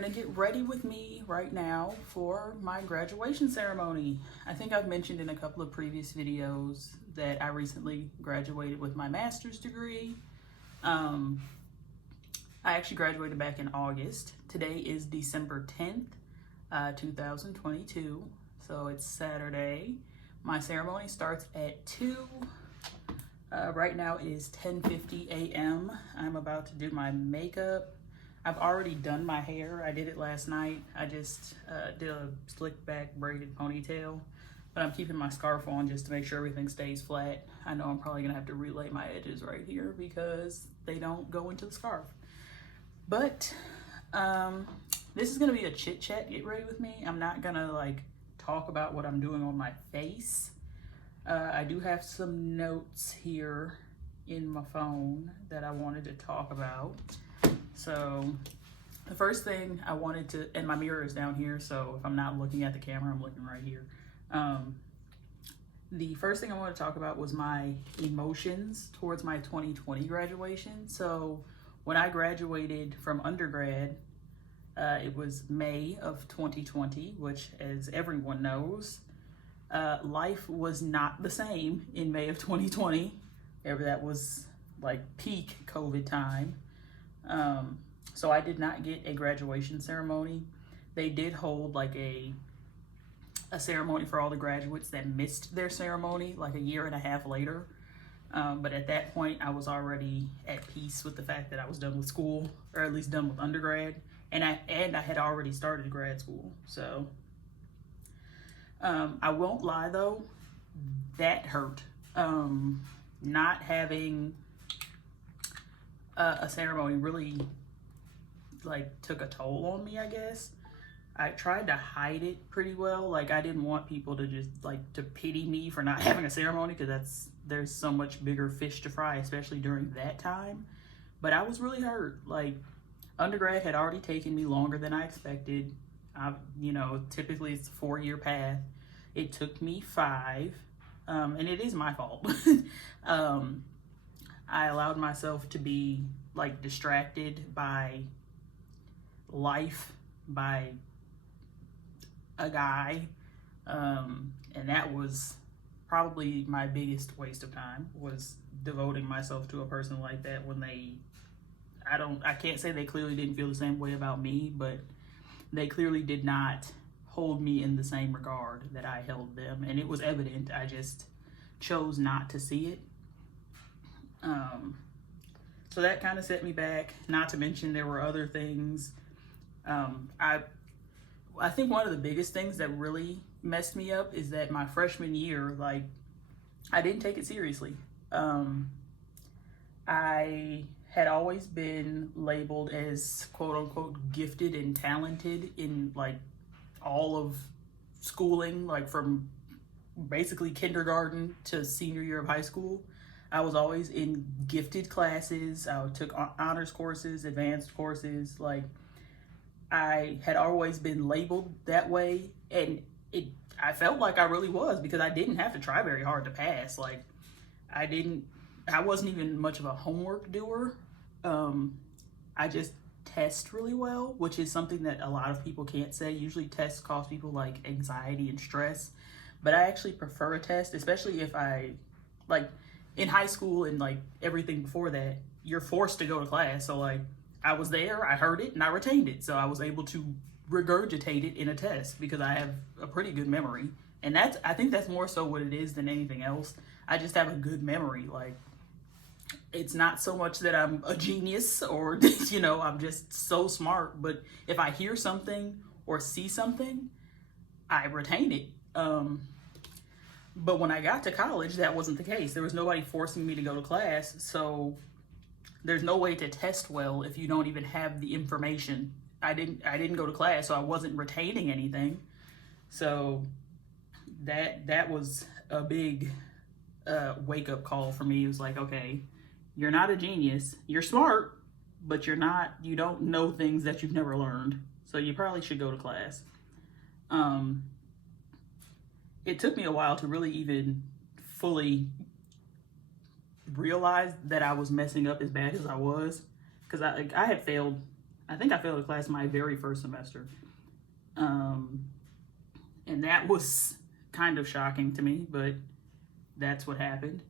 gonna get ready with me right now for my graduation ceremony. I think I've mentioned in a couple of previous videos that I recently graduated with my master's degree. I actually graduated back in August. Today is December 10th, 2022. So it's Saturday. My ceremony starts at 2. Right now it is 10:50 a.m. I'm about to do my makeup. I've already done my hair. I did it last night. I just did a slick back braided ponytail, but I'm keeping my scarf on just to make sure everything stays flat. I know I'm probably gonna have to relay my edges right here because they don't go into the scarf. But this is gonna be a chit chat, get ready with me. I'm not gonna like talk about what I'm doing on my face. I do have some notes here in my phone that I wanted to talk about. So the first thing I wanted to, and my mirror is down here, so if I'm not looking at the camera, I'm looking right here. The first thing I want to talk about was my emotions towards my 2020 graduation. So when I graduated from undergrad, it was May of 2020, which, as everyone knows, life was not the same in May of 2020. That was like peak COVID time. So I did not get a graduation ceremony. They did hold like a ceremony for all the graduates that missed their ceremony like a year and a half later. But at that point, I was already at peace with the fact that I was done with school, or at least done with undergrad, and I had already started grad school. So I won't lie though, that hurt. Not having a ceremony really like took a toll on me, I guess. I tried to hide it pretty well. Like, I didn't want people to just like to pity me for not having a ceremony, because there's so much bigger fish to fry, especially during that time. But I was really hurt. Like, undergrad had already taken me longer than I expected. Typically it's a 4-year path. It took me 5, and it is my fault. I allowed myself to be like distracted by life, by a guy, and that was probably my biggest waste of time, was devoting myself to a person like that when I can't say they clearly didn't feel the same way about me, but they clearly did not hold me in the same regard that I held them, and it was evident. I just chose not to see it. So that kind of set me back, not to mention there were other things. I think one of the biggest things that really messed me up is that my freshman year, like, I didn't take it seriously. I had always been labeled as quote unquote gifted and talented in like all of schooling, like from basically kindergarten to senior year of high school. I was always in gifted classes. I took honors courses, advanced courses. Like, I had always been labeled that way, and I felt like I really was, because I didn't have to try very hard to pass. Like, I wasn't even much of a homework doer. I just test really well, which is something that a lot of people can't say. Usually tests cause people like anxiety and stress, but I actually prefer a test, especially if like in high school and like everything before that, you're forced to go to class. So like, I was there, I heard it, and I retained it. So I was able to regurgitate it in a test because I have a pretty good memory. And I think that's more so what it is than anything else. I just have a good memory. Like, it's not so much that I'm a genius or, I'm just so smart. But if I hear something or see something, I retain it. But when I got to college, that wasn't the case. There was nobody forcing me to go to class. So there's no way to test well if you don't even have the information. I didn't go to class, so I wasn't retaining anything. So that was a big wake-up call for me. It was like, okay, you're not a genius. You're smart, but you don't know things that you've never learned. So you probably should go to class. It took me a while to really even fully realize that I was messing up as bad as I was, because I had failed I think I failed a class my very first semester. And that was kind of shocking to me, but that's what happened.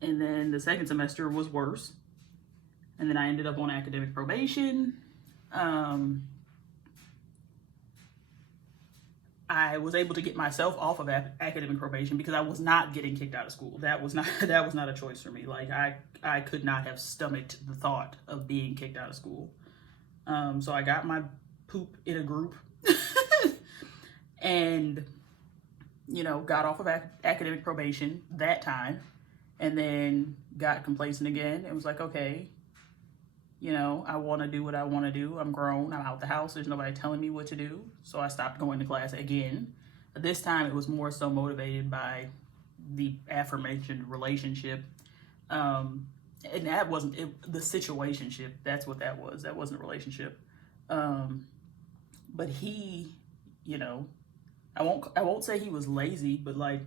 And then the second semester was worse. And then I ended up on academic probation. I was able to get myself off of academic probation because I was not getting kicked out of school. That was not a choice for me. Like I could not have stomached the thought of being kicked out of school. So I got my poop in a group and, you know, got off of academic probation that time, and then got complacent again. It was like, okay, you know, I want to do what I want to do. I'm grown. I'm out the house. There's nobody telling me what to do. So I stopped going to class again. This time it was more so motivated by the aforementioned relationship. And that wasn't the situationship. That's what that was. That wasn't a relationship. But he, you know, I won't say he was lazy, but like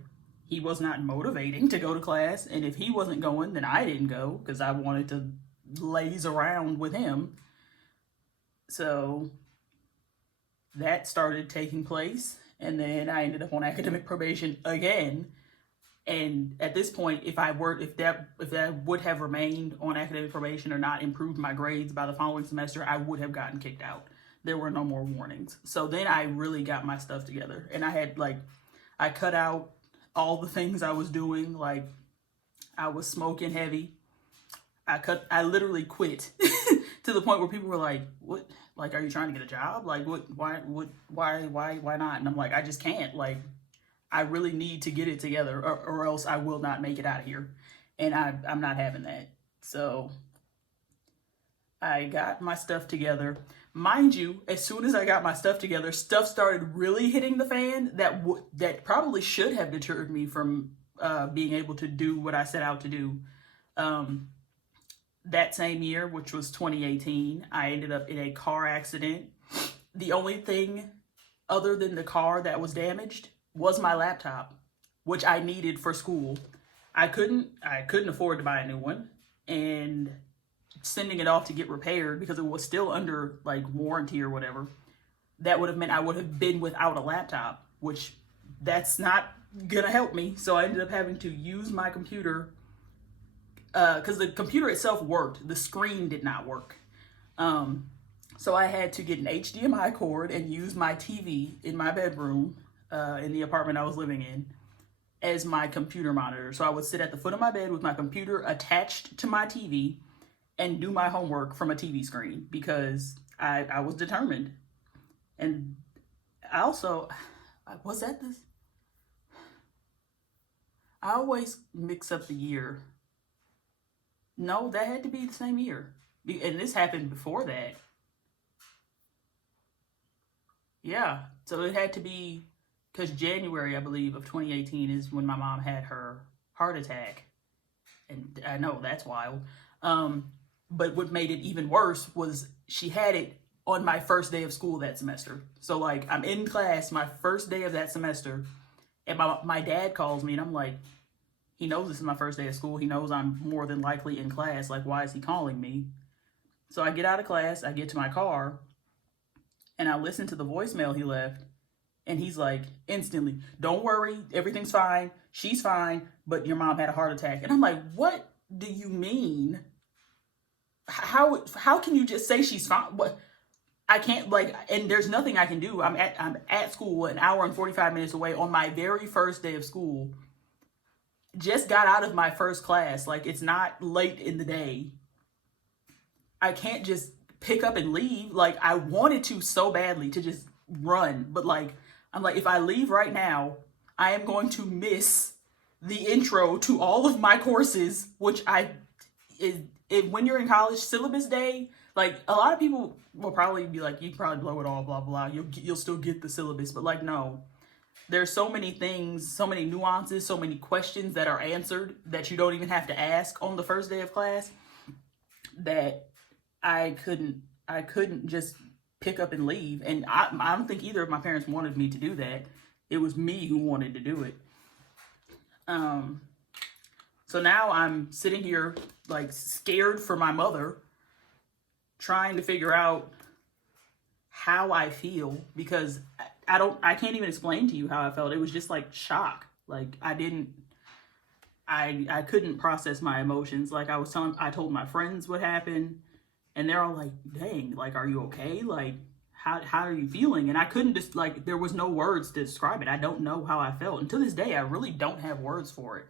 he was not motivating to go to class. And if he wasn't going, then I didn't go because I wanted to laze around with him. So that started taking place, and then I ended up on academic probation again. And at this point, if that would have remained on academic probation or not improved my grades by the following semester, I would have gotten kicked out. There were no more warnings. So then I really got my stuff together, and I cut out all the things I was doing. Like I was smoking heavy. I literally quit to the point where people were like, what, like, are you trying to get a job? Like, why not? And I'm like, I just can't. Like, I really need to get it together or else I will not make it out of here. And I'm not having that. So I got my stuff together. Mind you, as soon as I got my stuff together, stuff started really hitting the fan that probably should have deterred me from being able to do what I set out to do. That same year, which was 2018, I ended up in a car accident. The only thing other than the car that was damaged was my laptop, which I needed for school. I couldn't afford to buy a new one, and sending it off to get repaired because it was still under like warranty or whatever, that would have meant I would have been without a laptop, which that's not gonna help me. So I ended up having to use my computer because the computer itself worked, the screen did not work. So I had to get an HDMI cord and use my TV in my bedroom in the apartment I was living in as my computer monitor. So I would sit at the foot of my bed with my computer attached to my TV and do my homework from a TV screen because I was determined. And I also, was that this? I always mix up the year. No, that had to be the same year. And this happened before that. Yeah, so it had to be, because January, I believe, of 2018 is when my mom had her heart attack. And I know, that's wild. But what made it even worse was she had it on my first day of school that semester. So, like, I'm in class my first day of that semester, and my dad calls me, and I'm like, he knows this is my first day of school. He knows I'm more than likely in class. Like, why is he calling me? So I get out of class, I get to my car, and I listen to the voicemail he left, and he's like, instantly, don't worry, everything's fine, she's fine, but your mom had a heart attack. And I'm like, what do you mean? How can you just say she's fine? What? I can't, like, and there's nothing I can do. I'm at school, an hour and 45 minutes away on my very first day of school. Just got out of my first class. Like, it's not late in the day. I can't just pick up and leave. Like, I wanted to so badly to just run, but like, I'm like, if I leave right now, I am going to miss the intro to all of my courses, which when you're in college, syllabus day, like, a lot of people will probably be like, you can probably blow it all, blah, blah, you'll still get the syllabus, but like, no. There's so many things, so many nuances, so many questions that are answered that you don't even have to ask on the first day of class that I couldn't just pick up and leave. And I don't think either of my parents wanted me to do that. It was me who wanted to do it. So now I'm sitting here like scared for my mother trying to figure out how I feel, because I can't even explain to you how I felt. It was just like shock. Like I couldn't process my emotions. Like I told my friends what happened, and they're all like, dang, like, are you okay? Like, how are you feeling? And I couldn't just, like, there was no words to describe it. I don't know how I felt. And to this day, I really don't have words for it.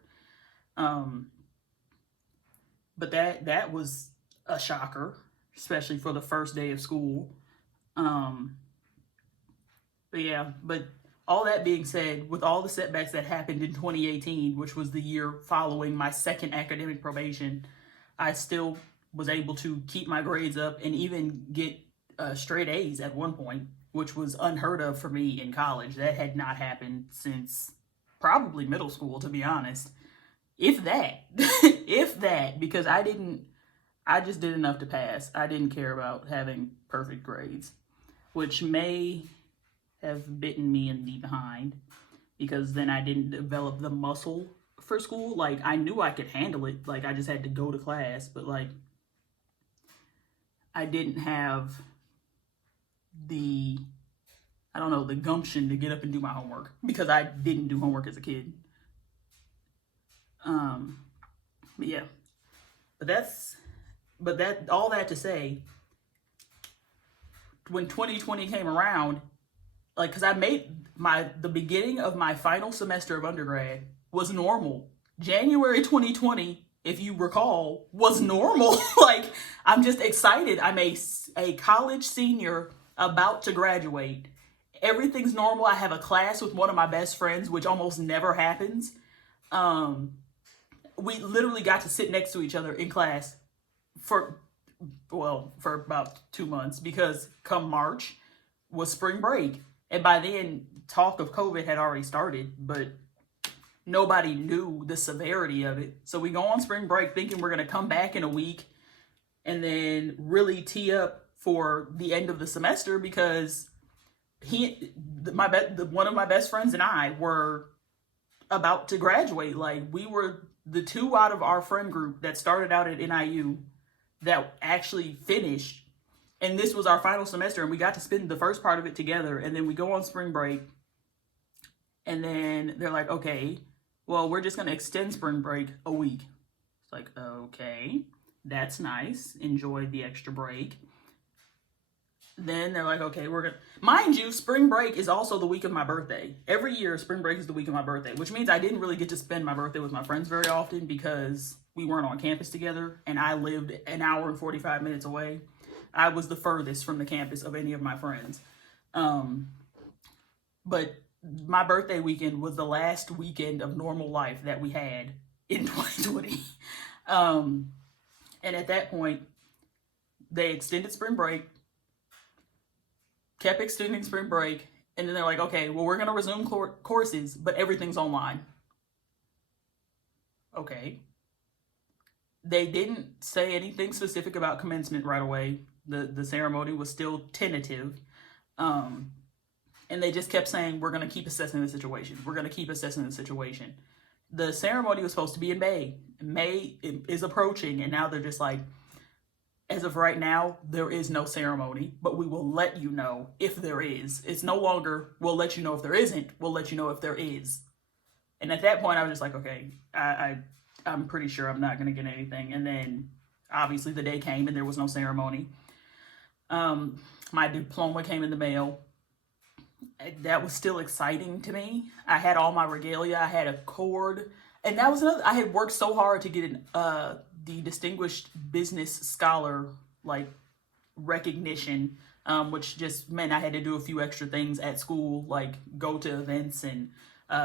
But that was a shocker, especially for the first day of school. But yeah, but all that being said, with all the setbacks that happened in 2018, which was the year following my second academic probation, I still was able to keep my grades up and even get straight A's at one point, which was unheard of for me in college. That had not happened since probably middle school, to be honest. If that, if that, because I just did enough to pass. I didn't care about having perfect grades, which may have bitten me in the behind, because then I didn't develop the muscle for school. Like, I knew I could handle it. Like, I just had to go to class, but like, I didn't have the gumption to get up and do my homework, because I didn't do homework as a kid. But yeah, but all that to say, when 2020 came around, like, cause I made the beginning of my final semester of undergrad was normal. January 2020, if you recall, was normal. Like, I'm just excited. I'm a college senior about to graduate. Everything's normal. I have a class with one of my best friends, which almost never happens. We literally got to sit next to each other in class for about 2 months, because come March was spring break. And by then, talk of COVID had already started, but nobody knew the severity of it. So we go on spring break thinking we're going to come back in a week and then really tee up for the end of the semester, because one of my best friends and I were about to graduate. Like, we were the two out of our friend group that started out at NIU that actually finished. And this was our final semester, and we got to spend the first part of it together. And then we go on spring break, and then they're like, okay, well, we're just going to extend spring break a week. It's like, okay, that's nice. Enjoy the extra break. Then they're like, okay, mind you, spring break is also the week of my birthday. Every year, spring break is the week of my birthday, which means I didn't really get to spend my birthday with my friends very often, because we weren't on campus together, and I lived an hour and 45 minutes away. I was the furthest from the campus of any of my friends. But my birthday weekend was the last weekend of normal life that we had in 2020. And at that point, they extended spring break, kept extending spring break, and then they're like, okay, well, we're going to resume courses, but everything's online. Okay. They didn't say anything specific about commencement right away. The ceremony was still tentative. And they just kept saying, we're going to keep assessing the situation. We're going to keep assessing the situation. The ceremony was supposed to be in May. May is approaching, and now they're just like, as of right now, there is no ceremony, but we will let you know if there is. It's no longer, we'll let you know if there isn't, we'll let you know if there is. And at that point, I was just like, okay, I'm pretty sure I'm not going to get anything. And then, obviously, the day came, and there was no ceremony. My diploma came in the mail. That was still exciting to me. I had all my regalia. I had a cord. And that was another, I had worked so hard to get the Distinguished Business Scholar, like, recognition, which just meant I had to do a few extra things at school, like go to events and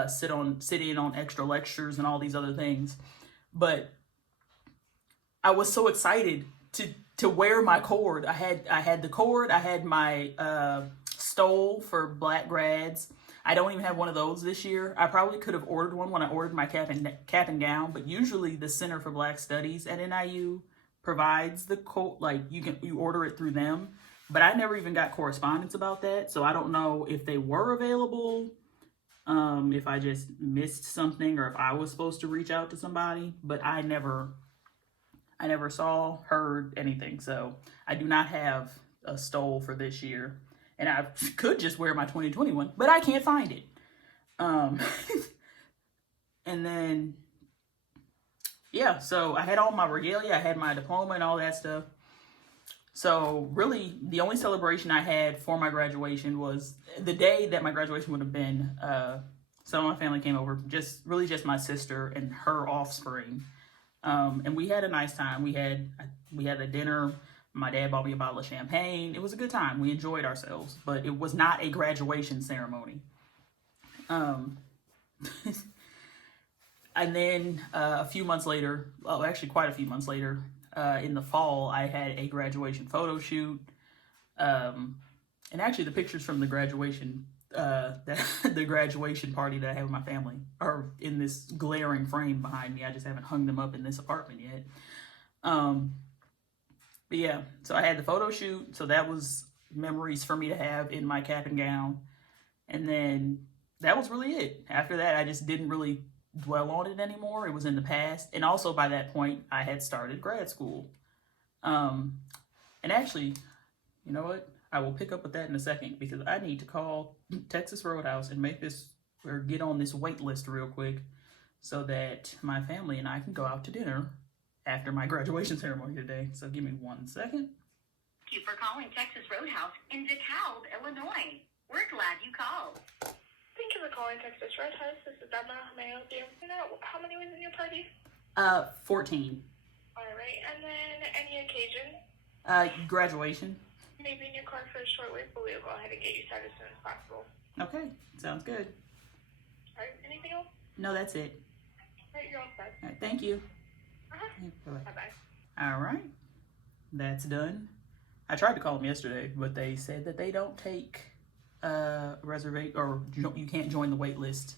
sit in on extra lectures and all these other things. But I was so excited to wear my cord. I had the cord. I had my stole for Black grads. I don't even have one of those this year. I probably could have ordered one when I ordered my cap and gown, but usually the Center for Black Studies at NIU provides the coat. Like, you order it through them, but I never even got correspondence about that. So I don't know if they were available, if I just missed something, or if I was supposed to reach out to somebody, but I never I never saw, heard anything. So I do not have a stole for this year. And I could just wear my 2021, but I can't find it. And then, yeah, so I had all my regalia. I had my diploma and all that stuff. So really, the only celebration I had for my graduation was the day that my graduation would have been. Some of my family came over, just my sister and her offspring. And we had a nice time. We had a dinner. My dad bought me a bottle of champagne. It was a good time. We enjoyed ourselves, but it was not a graduation ceremony. And then a few months later, well, actually quite a few months later, in the fall, I had a graduation photo shoot. And actually the pictures from the graduation, the graduation party that I had with my family are in this glaring frame behind me. I just haven't hung them up in this apartment yet. But yeah, so I had the photo shoot. So that was memories for me to have in my cap and gown. And then that was really it. After that, I just didn't really dwell on it anymore. It was in the past. And also by that point, I had started grad school. And actually, you know what? I will pick up with that in a second because I need to call Texas Roadhouse and get on this wait list real quick so that my family and I can go out to dinner after my graduation ceremony today. So give me 1 second. Thank you for calling Texas Roadhouse in DeKalb, Illinois. We're glad you called. Thank you for calling Texas Roadhouse. This is Emma. May I help you? How many was in your party? 14. All right, and then any occasion? Graduation. Maybe in your car for a short wait, but we'll go ahead and get you started as soon as possible. Okay, sounds good. All right, anything else? No, that's it. All right, you're all set. All right, thank you. Bye-bye. All right, that's done. I tried to call them yesterday, but they said that they don't take reservation, or you can't join the wait list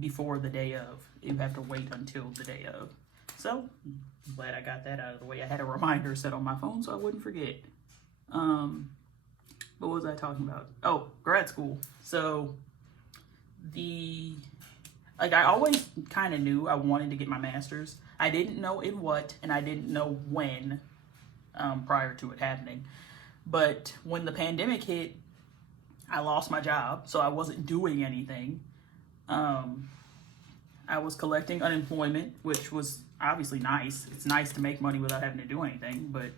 before the day of. You have to wait until the day of. So I'm glad I got that out of the way. I had a reminder set on my phone so I wouldn't forget. What was I talking about? Oh, grad school. So I always kind of knew I wanted to get my master's. I didn't know in what, and I didn't know when, prior to it happening. But when the pandemic hit, I lost my job, so I wasn't doing anything. I was collecting unemployment, which was obviously nice. It's nice to make money without having to do anything, but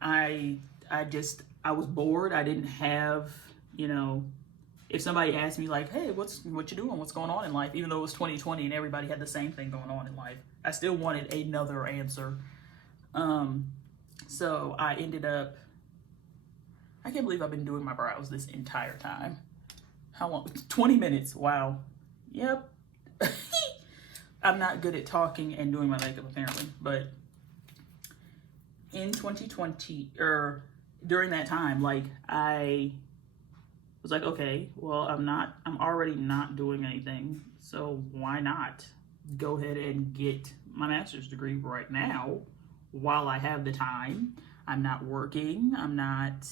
I was bored. I didn't have, if somebody asked me like, hey, what you doing? What's going on in life? Even though it was 2020 and everybody had the same thing going on in life, I still wanted another answer. So I ended up, I can't believe I've been doing my brows this entire time. How long? 20 minutes. Wow. Yep. I'm not good at talking and doing my makeup apparently, but in 2020, or during that time, like I was like, okay, well, I'm already not doing anything. So why not go ahead and get my master's degree right now while I have the time? I'm not working. I'm not,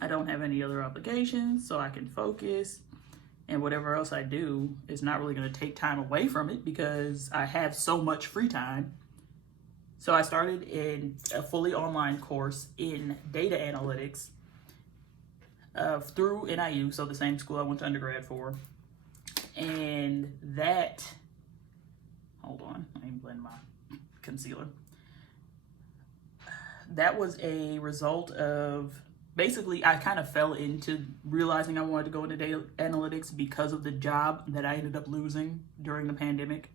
I don't have any other obligations, so I can focus. And whatever else I do is not really going to take time away from it because I have so much free time. So I started in a fully online course in data analytics through NIU, so the same school I went to undergrad for. And that, hold on, let me blend my concealer. That was a result of, basically, I kind of fell into realizing I wanted to go into data analytics because of the job that I ended up losing during the pandemic.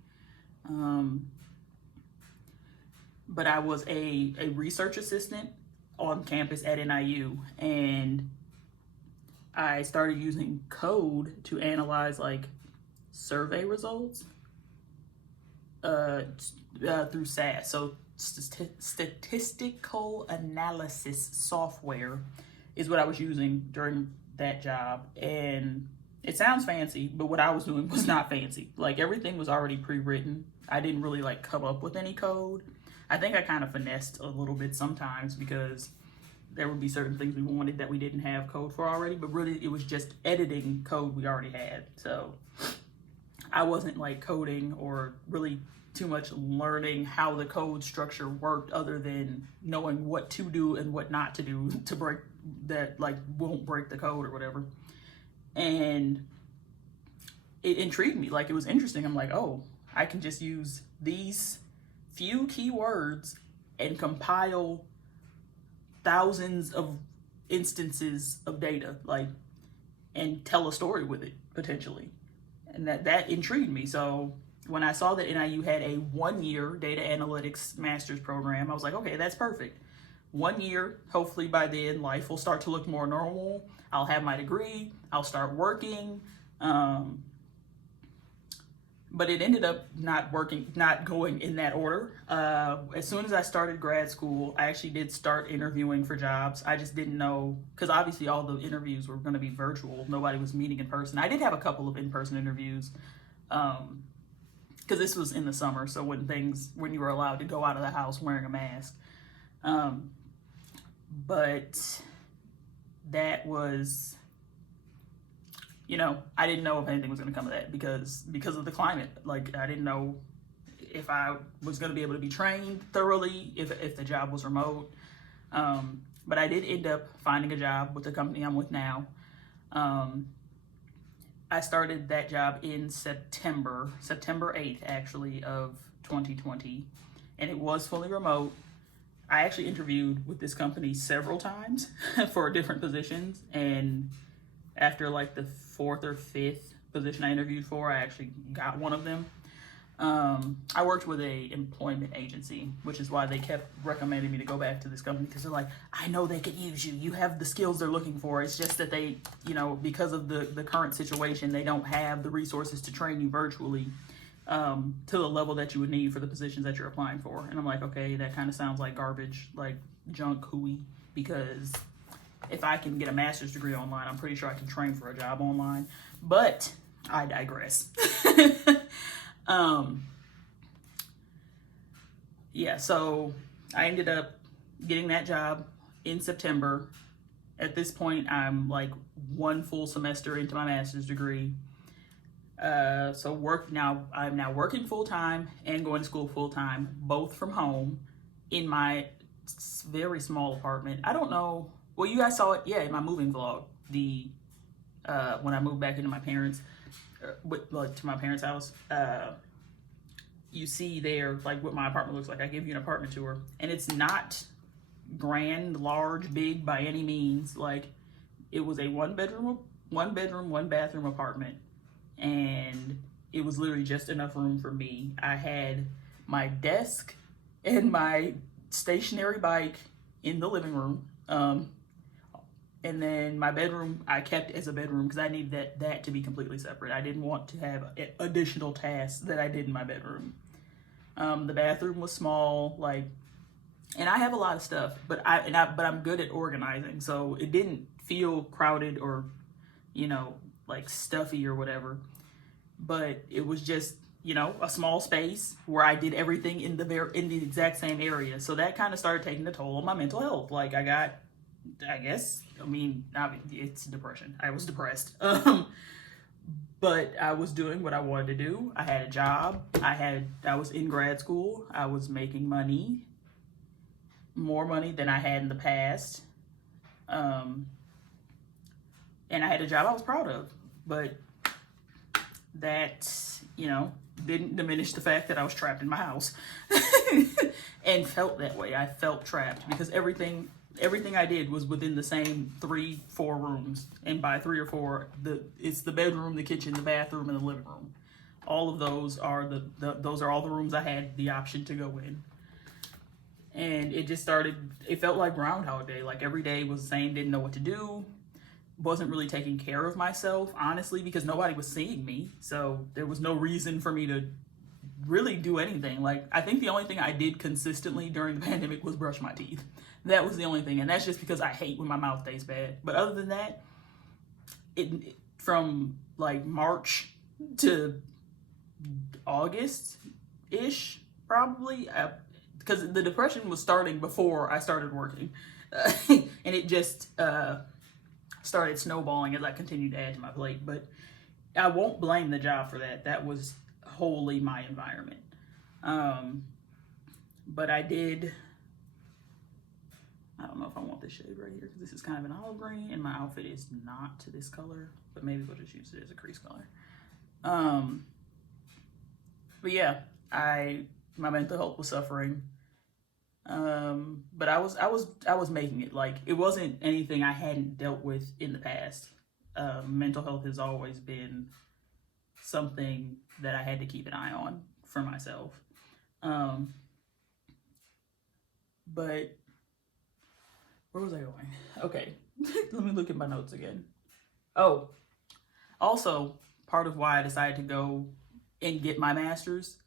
But I was a research assistant on campus at NIU, and I started using code to analyze like survey results through SAS. So statistical analysis software is what I was using during that job. And it sounds fancy, but what I was doing was not fancy. Like everything was already pre-written. I didn't really like come up with any code. I think I kind of finessed a little bit sometimes because there would be certain things we wanted that we didn't have code for already, but really it was just editing code we already had. So I wasn't like coding or really too much learning how the code structure worked, other than knowing what to do and what not to do to break that, like, won't break the code or whatever. And it intrigued me. Like, it was interesting. I'm like, oh, I can just use these few keywords and compile thousands of instances of data, like, and tell a story with it potentially. And that intrigued me. So when I saw that NIU had a 1-year data analytics master's program, I was like, okay, that's perfect. 1 year, hopefully by then life will start to look more normal. I'll have my degree, I'll start working. But it ended up not going in that order. As soon as I started grad school, I actually did start interviewing for jobs. I just didn't know, because obviously all the interviews were going to be virtual. Nobody was meeting in person. I did have a couple of in-person interviews, because this was in the summer, so when you were allowed to go out of the house wearing a mask. But that was, I didn't know if anything was going to come of that because of the climate. Like, I didn't know if I was going to be able to be trained thoroughly, if the job was remote. But I did end up finding a job with the company I'm with now. I started that job in September 8th, actually, of 2020, and it was fully remote. I actually interviewed with this company several times for different positions, and after like the 4th or 5th position I interviewed for, I actually got one of them. I worked with a employment agency, which is why they kept recommending me to go back to this company, because they're like, I know they could use you. You have the skills they're looking for. It's just that they, because of the current situation, they don't have the resources to train you virtually to the level that you would need for the positions that you're applying for. And I'm like, okay, that kind of sounds like garbage, like junk hooey, because if I can get a master's degree online, I'm pretty sure I can train for a job online. But I digress. Yeah, so I ended up getting that job in September. At this point, I'm like 1 full semester into my master's degree. I'm now working full-time and going to school full-time, both from home, in my very small apartment. I don't know, well, you guys saw it, in my moving vlog, when I moved back into my parents' to my parents' house. You see there, like, what my apartment looks like. I give you an apartment tour, and it's not grand, large, big by any means. Like, it was a one bedroom, one bathroom apartment, and it was literally just enough room for me. I had my desk and my stationary bike in the living room, and then my bedroom I kept as a bedroom because I needed that to be completely separate. I didn't want to have additional tasks that I did in my bedroom. The bathroom was small, like, and I have a lot of stuff, but I'm good at organizing, so it didn't feel crowded or, like stuffy or whatever. But it was just, a small space where I did everything in the exact same area. So that kind of started taking a toll on my mental health. Like, it's depression. I was depressed. But I was doing what I wanted to do. I had a job. I was in grad school. I was making money, more money than I had in the past. And I had a job I was proud of. But that, didn't diminish the fact that I was trapped in my house and felt that way. I felt trapped because everything I did was within the same 3-4 rooms, and by 3 or 4, it's the bedroom, the kitchen, the bathroom, and the living room. All of those are those are all the rooms I had the option to go in. And it felt like Groundhog Day. Like, every day was the same, didn't know what to do, wasn't really taking care of myself, honestly, because nobody was seeing me. So there was no reason for me to really do anything. Like, I think the only thing I did consistently during the pandemic was brush my teeth. That was the only thing, and that's just because I hate when my mouth tastes bad. But other than that, from like March to August-ish, probably, because the depression was starting before I started working, and it just started snowballing as I continued to add to my plate. But I won't blame the job for that. That was wholly my environment. But I don't know if I want this shade right here because this is kind of an olive green and my outfit is not to this color, but maybe we'll just use it as a crease color. But yeah, my mental health was suffering. But I was making it. Like, it wasn't anything I hadn't dealt with in the past. Mental health has always been something that I had to keep an eye on for myself. But where was I going? Okay, let me look at my notes again. Oh, also, part of why I decided to go and get my master's,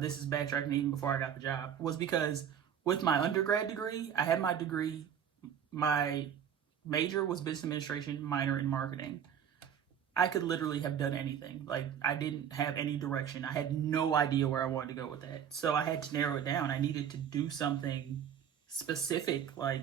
this is backtracking even before I got the job, was because with my undergrad degree, I had my degree, my major was business administration, minor in marketing. I could literally have done anything. Like, I didn't have any direction. I had no idea where I wanted to go with that. So I had to narrow it down. I needed to do something specific, like,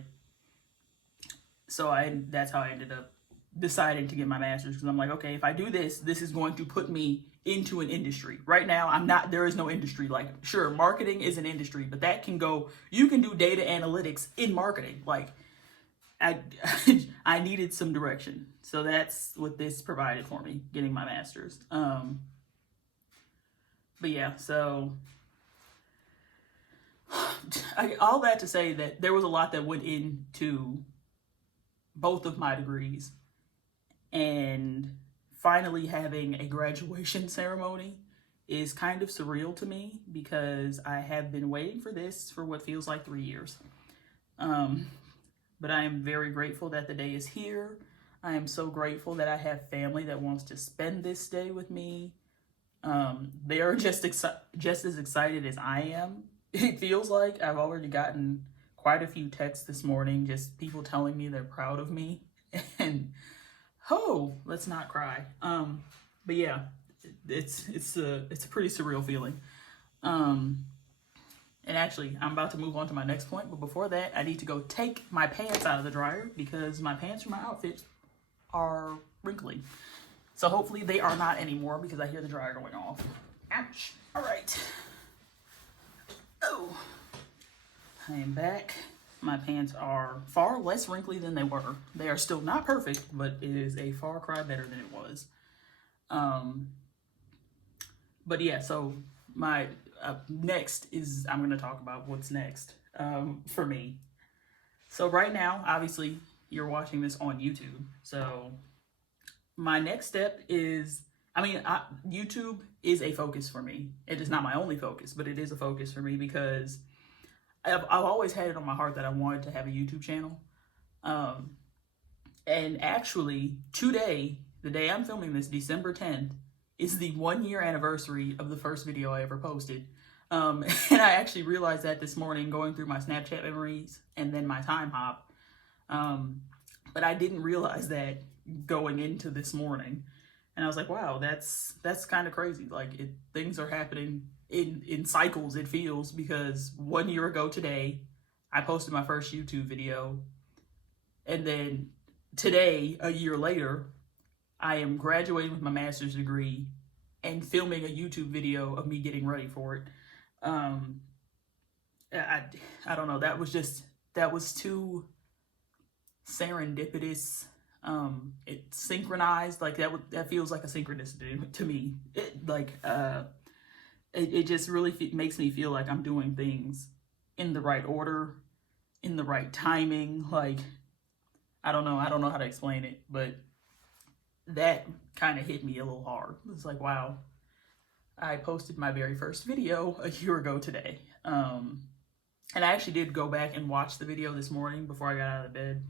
so that's how I ended up deciding to get my master's, because I'm like, okay, if I do this, this is going to put me into an industry. Right now, there is no industry. Like, sure, marketing is an industry, but that can go, you can do data analytics in marketing. Like, I needed some direction. So that's what this provided for me, getting my master's. But yeah, so all that to say that there was a lot that went into both of my degrees, and finally having a graduation ceremony is kind of surreal to me because I have been waiting for this for what feels like 3 years. But I am very grateful that the day is here. I am so grateful that I have family that wants to spend this day with me. They are just as excited as I am. It feels like I've already gotten quite a few texts this morning, just people telling me they're proud of me. And let's not cry. But yeah, it's a pretty surreal feeling. And actually, I'm about to move on to my next point, but before that, I need to go take my pants out of the dryer because my pants from my outfit are wrinkly. So hopefully they are not anymore because I hear the dryer going off. Ouch. All right. Oh, I am back. My pants are far less wrinkly than they were. They are still not perfect, but it is a far cry better than it was. But yeah, so my next is, I'm going to talk about what's next for me. So right now, obviously, you're watching this on YouTube. So my next step is, YouTube is a focus for me. It is not my only focus, but it is a focus for me because I've always had it on my heart that I wanted to have a YouTube channel. And actually, today, the day I'm filming this, December 10th, is the 1-year anniversary of the first video I ever posted. And I actually realized that this morning going through my Snapchat memories and then my time hop. But I didn't realize that going into this morning. And I was like, wow, that's kind of crazy. Like, things are happening in cycles, it feels, because 1 year ago today, I posted my first YouTube video. And then today, a year later, I am graduating with my master's degree and filming a YouTube video of me getting ready for it. I don't know. That was too serendipitous. It synchronized. Like that feels like a synchronicity to me. It just really makes me feel like I'm doing things in the right order, in the right timing. Like, I don't know how to explain it, but that kind of hit me a little hard. It's like, wow, I posted my very first video a year ago today. And I actually did go back and watch the video this morning before I got out of bed.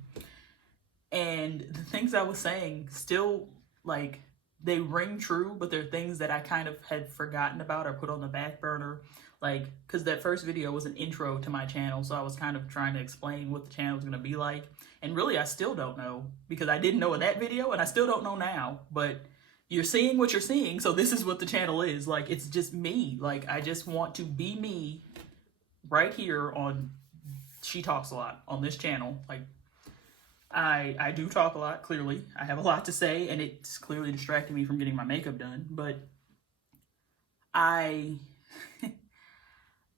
And the things I was saying still, like, they ring true, but they're things that I kind of had forgotten about or put on the back burner. Like, because that first video was an intro to my channel, so I was kind of trying to explain what the channel was going to be like. And really, I still don't know, because I didn't know in that video, and I still don't know now. But you're seeing what you're seeing, so this is what the channel is. Like, it's just me. Like, I just want to be me right here on She Talks a Lot on this channel. Like, I do talk a lot, clearly. I have a lot to say, and it's clearly distracting me from getting my makeup done, but I'm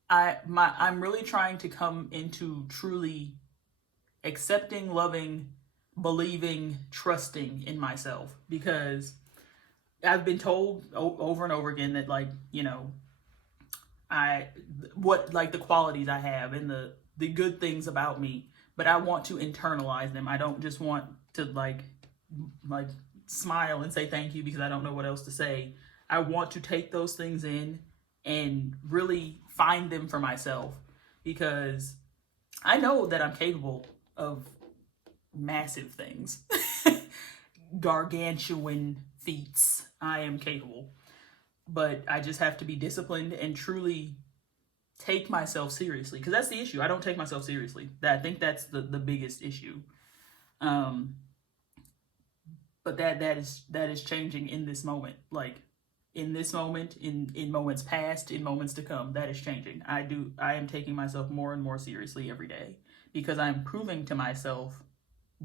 really trying to come into truly accepting, loving, believing, trusting in myself, because I've been told over and over again that, like, you know, the qualities I have and the good things about me, but I want to internalize them. I don't just want to like smile and say thank you because I don't know what else to say. I want to take those things in and really find them for myself, because I know that I'm capable of massive things. Gargantuan feats. I am capable. But I just have to be disciplined and truly take myself seriously, because that's the issue. I don't take myself seriously. I think that's the biggest issue. But that is changing in this moment. Like, in this moment, in moments past, in moments to come, that is changing. I am taking myself more and more seriously every day, because I'm proving to myself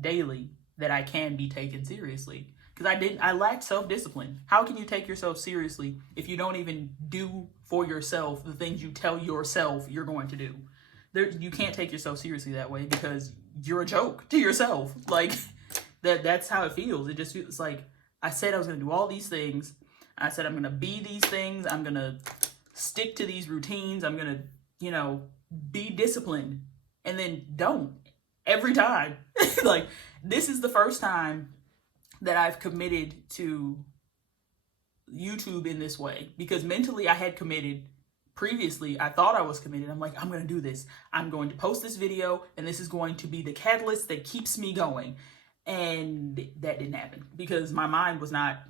daily that I can be taken seriously. Because I lacked self-discipline. How can you take yourself seriously if you don't even do for yourself the things you tell yourself you're going to do? You can't take yourself seriously that way, because you're a joke to yourself. Like, that's how it feels. It just feels like, I said I was going to do all these things. I said I'm going to be these things. I'm going to stick to these routines. I'm going to, be disciplined. And then don't. Every time. Like, this is the first time that I've committed to YouTube in this way, because mentally I had committed previously. I thought I was committed. I'm like, I'm going to do this. I'm going to post this video, and this is going to be the catalyst that keeps me going. And that didn't happen, because my mind was not,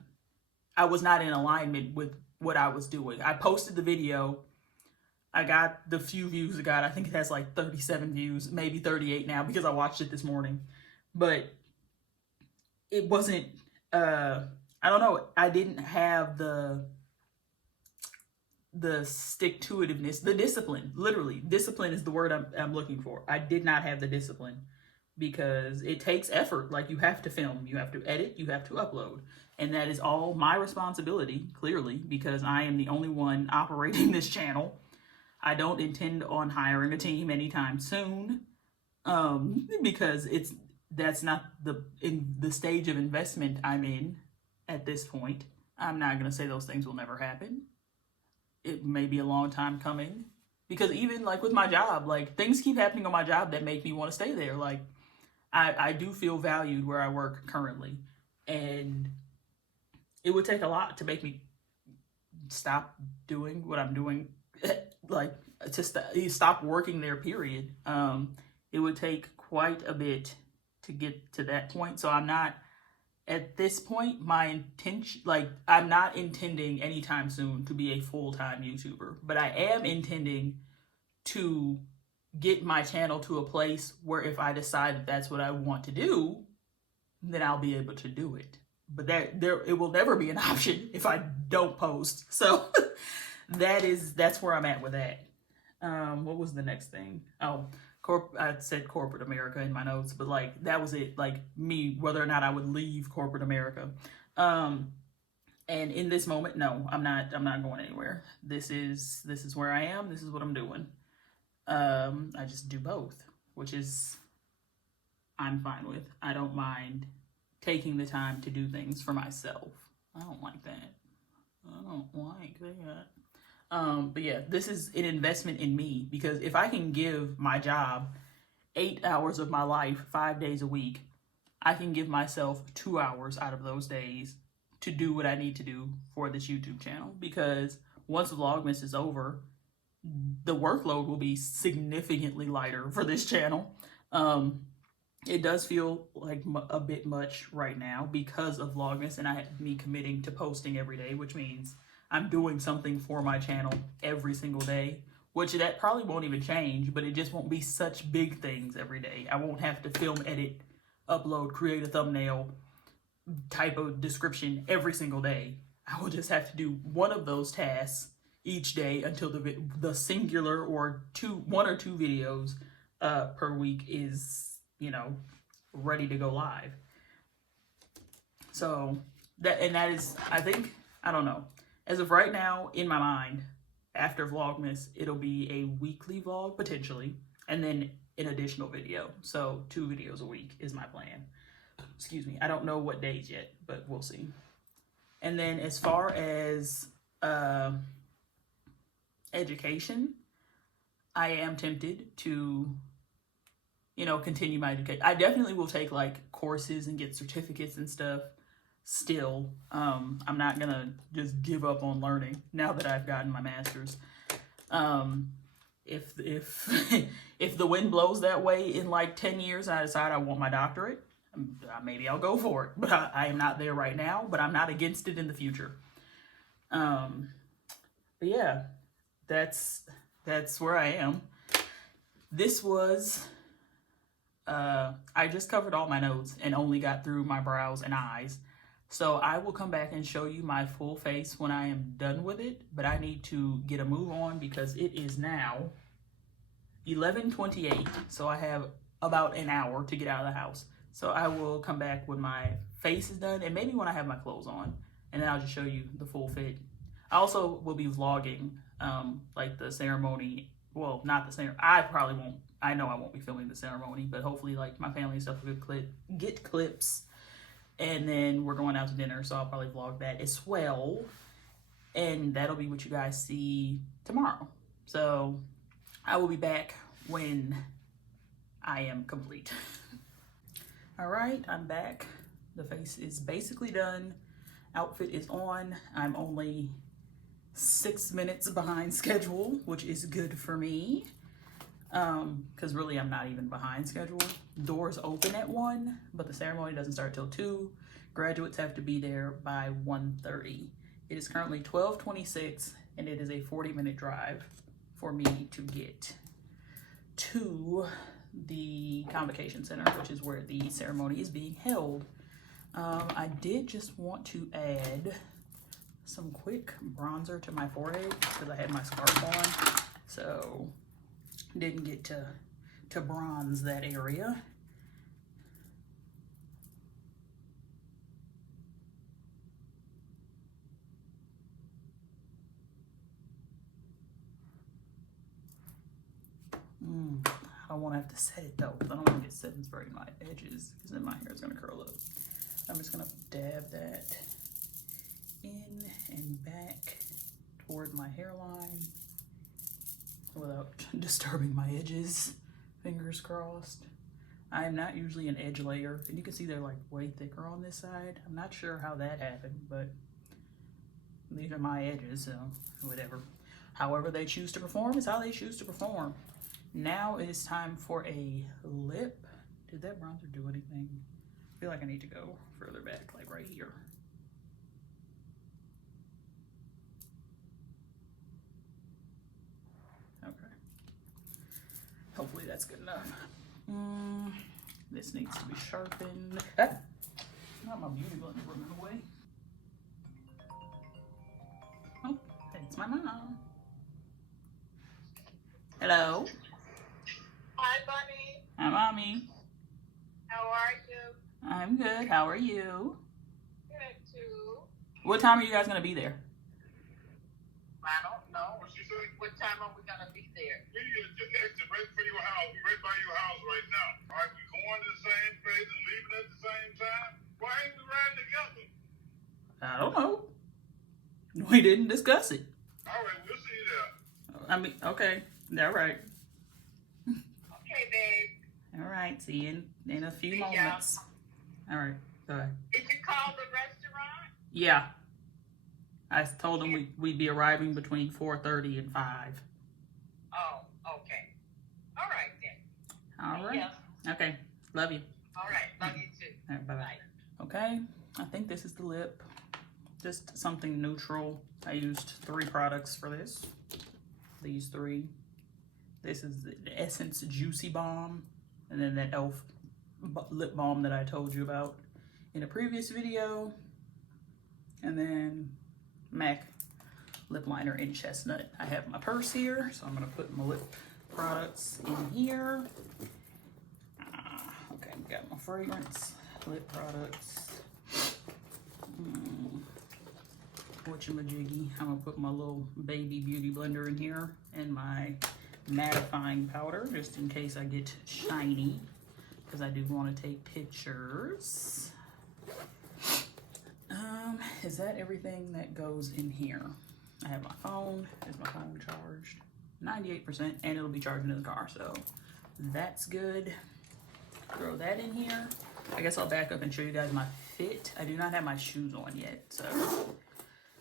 I was not in alignment with what I was doing. I posted the video. I got the few views it got. I think it has like 37 views, maybe 38 now, because I watched it this morning. But it wasn't, I don't know, I didn't have the stick-to-itiveness, the discipline. Literally, discipline is the word I'm looking for. I did not have the discipline, because it takes effort. Like, you have to film, you have to edit, you have to upload. And that is all my responsibility, clearly, because I am the only one operating this channel. I don't intend on hiring a team anytime soon, because that's not in the stage of investment I'm in at this point. I'm not going to say those things will never happen. It may be a long time coming, because even like with my job, like, things keep happening on my job that make me want to stay there. Like, I do feel valued where I work currently, and it would take a lot to make me stop doing what I'm doing, like, to stop working there, period. It would take quite a bit to get to that point. So I'm not, at this point, my intention, like, I'm not intending anytime soon to be a full-time YouTuber, but I am intending to get my channel to a place where if I decide that that's what I want to do, then I'll be able to do it. But it will never be an option if I don't post. So that's where I'm at with that. What was the next thing? Oh, I said corporate America in my notes, but like, that was it. Like, me, whether or not I would leave corporate America. And in this moment, no, I'm not going anywhere. This is where I am. This is what I'm doing. I just do both, which is, I'm fine with. I don't mind taking the time to do things for myself. I don't like that. But yeah, this is an investment in me, because if I can give my job 8 hours of my life, 5 days a week, I can give myself 2 hours out of those days to do what I need to do for this YouTube channel. Because once Vlogmas is over, the workload will be significantly lighter for this channel. It does feel like a bit much right now because of Vlogmas and me committing to posting every day, which means I'm doing something for my channel every single day, which that probably won't even change, but it just won't be such big things every day. I won't have to film, edit, upload, create a thumbnail, type of description every single day. I will just have to do one of those tasks each day until the singular or one or two videos per week is, ready to go live. So that is, I think, I don't know. As of right now, in my mind, after Vlogmas, it'll be a weekly vlog potentially, and then an additional video. So 2 videos a week is my plan. Excuse me. I don't know what days yet, but we'll see. And then as far as education, I am tempted to, you know, continue my education. I definitely will take like courses and get certificates and stuff still. I'm not gonna just give up on learning now that I've gotten my master's. If if the wind blows that way in like 10 years and I decide I want my doctorate, maybe I'll go for it. But I am not there right now, but I'm not against it in the future. But yeah, that's where I am. This was I just covered all my notes and only got through my brows and eyes. So I will come back and show you my full face when I am done with it, but I need to get a move on because it is now 11:28, so I have about an hour to get out of the house. So I will come back when my face is done and maybe when I have my clothes on, and then I'll just show you the full fit. I also will be vlogging like the ceremony. Well, not the ceremony. I know I won't be filming the ceremony, but hopefully like my family and stuff will get clips. And then we're going out to dinner, so I'll probably vlog that as well. And that'll be what you guys see tomorrow. So I will be back when I am complete. All right, I'm back. The face is basically done. Outfit is on. I'm only 6 minutes behind schedule, which is good for me. Because really I'm not even behind schedule. Doors open at 1, but the ceremony doesn't start till 2. Graduates have to be there by 1:30. It is currently 12:26 and it is a 40-minute drive for me to get to the convocation center, which is where the ceremony is being held. I did just want to add some quick bronzer to my forehead because I had my scarf on, so didn't get to bronze that area. I don't want to have to set it though, because I don't want to get setting spray in my edges, because then my hair is going to curl up. I'm just going to dab that in and back toward my hairline without disturbing my edges. Fingers crossed. I am not usually an edge layer, and you can see they're like way thicker on this side. I'm not sure how that happened, but these are my edges, so whatever. However they choose to perform is how they choose to perform. Now it is time for a lip. Did that bronzer do anything? I feel like I need to go further back, like right here. Okay. Hopefully that's good enough. This needs to be sharpened. Ah, not my beauty blender running away. Oh, it's my mom. Hello. Hi, Bunny. Hi, Mommy. How are you? I'm good. How are you? Good, too. What time are you guys going to be there? I don't know. What time are we going to be there? We just exit right for your house. We right by your house right now. All right, we going to the same place and leaving at the same time? Why ain't we riding together? I don't know. We didn't discuss it. All right, we'll see you there. I mean, okay. All right. Okay, babe. All right. See you in a few See ya. moments. All right. Bye. Did you call the restaurant? Yeah. I told them we'd be arriving between 4:30 and 5. Oh, okay. All right, then. All right. Yeah. Okay. Love you. All right. Love you, too. All right. Bye-bye. Okay. I think this is the lip. Just something neutral. I used 3 products for this. These 3. This is the Essence Juicy Balm, and then that e.l.f. lip balm that I told you about in a previous video, and then MAC lip liner in Chestnut. I have my purse here, so I'm gonna put my lip products in here. Okay, I'm got my fragrance, lip products. Whatchamajiggy. I'm gonna put my little baby beauty blender in here and my mattifying powder just in case I get shiny, because I do want to take pictures. Is that everything that goes in here? I have my phone. Is my phone charged? 98%, and it'll be charging in the car, so that's good. Throw that in here. I guess I'll back up and show you guys my fit. I do not have my shoes on yet, so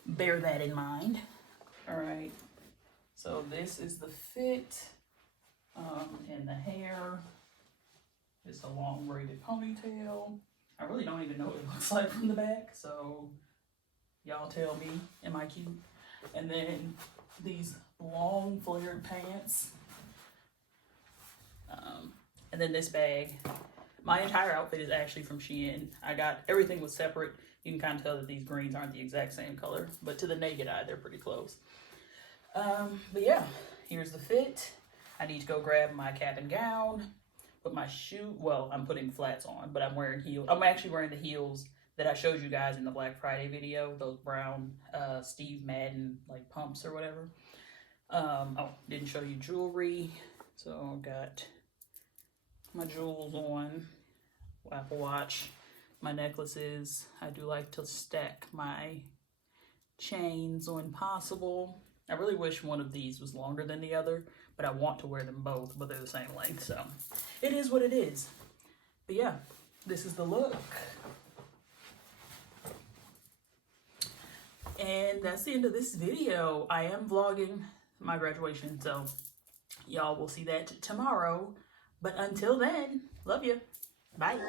bear that in mind. All right, so this is the fit, and the hair. It's a long braided ponytail. I really don't even know what it looks like from the back, so y'all tell me, am I cute? And then these long flared pants. And then this bag. My entire outfit is actually from Shein. I got, everything was separate. You can kind of tell that these greens aren't the exact same color, but to the naked eye, they're pretty close. But yeah, here's the fit. I need to go grab my cap and gown, put my shoe, well, I'm putting flats on, but I'm wearing heels. I'm actually wearing the heels that I showed you guys in the Black Friday video, those brown Steve Madden like pumps or whatever. Oh, didn't show you jewelry. So I got my jewels on, Apple Watch, my necklaces. I do like to stack my chains when possible. I really wish one of these was longer than the other, but I want to wear them both, but they're the same length, so it is what it is. But yeah, this is the look. And that's the end of this video. I am vlogging my graduation, so y'all will see that tomorrow. But until then, love you. Bye.